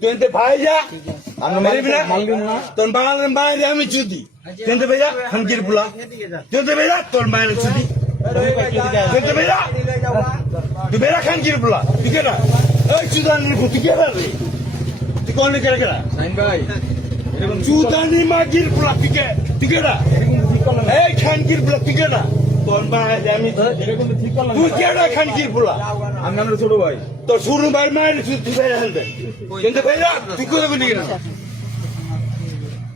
তুই ভাই যা তোর বাংলাদেশ বাইরে আমি চুদি তুই ভাইয়া খানকির পোলা তুই ভাইয়া তোর মায়ের চুদি তুই ভাইয়া তুই ভাইয়া খানকির পোলা তুই কেনা ওই চুদানির তুই কে পারবি তুই কোন কেনা কেনা ভাই চুদানি মাগির পোলা তুই কেনা এই খানকির পোলা তুই কেনা তোর মায়ের আমি তুই কেনা খানকির পোলা আমি আমরা ছোট ভাই তোর শুরু ভাই মায়ের তুই ভাইয়া হেলতে কিন্তু ভাইয়া তুই কোথা বলি কেন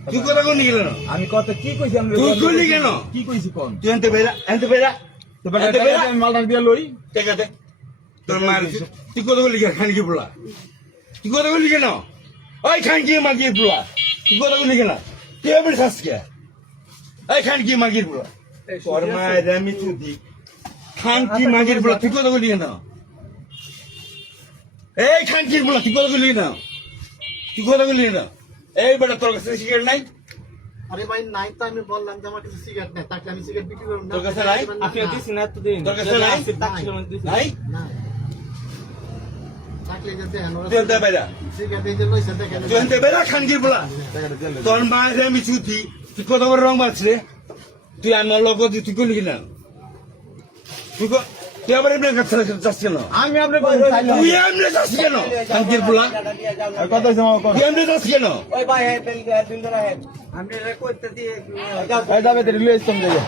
তুই কথা কোন গেল না আমি কত কি কইছি আমি তুই কইলি কেন কি কইছি কোন তুই আনতে বেরা তো বেটা আমি মালটা দিয়া লই টেকাতে তোর মার তুই কথা বলি কেন খানকি পোলা তুই কথা বলি কেন ওই খানকি মাগির পোলা তুই কথা বলি কেন তুই এবার শাসকে ওই খানকি মাগির পোলা তোর মায়ের আমি চুদি খানকি মাগির পোলা তুই কথা বলি কেন এই খানকির পোলা তুই কথা বলি কেন তুই কথা বলি কেন এই বেটা তোর কাছে সিগারেট নাই আরে ভাই নাই তো আমি বললাম যে আমার কাছে সিগারেট নেই তাকে আমি সিগারেট বিক্রি করব না তোর কাছে নাই আপনি দিছি না তো দিন তোর কাছে নাই নাই না তাকে যে দেন তুই আনতে বেরা সিগারেট এই যে লইছে দেখেন তুই আনতে বেরা খানকির পোলা তোর মায়ের আমি চুতি তুই কত বড় রং মারছে তুই আমার লোক তুই করলি কিনা তুই আবার এমনি যাচ্ছ কেন আমি আপনি তুই এমনি যাচ্ছ কেন খানকির পোলা কত হইছে মামা কোন তুই এমনি যাচ্ছ কেন ওই ভাই দিন ধরে আমি কইতে দিয়ে যাবে তে রিলিজ কম যাবে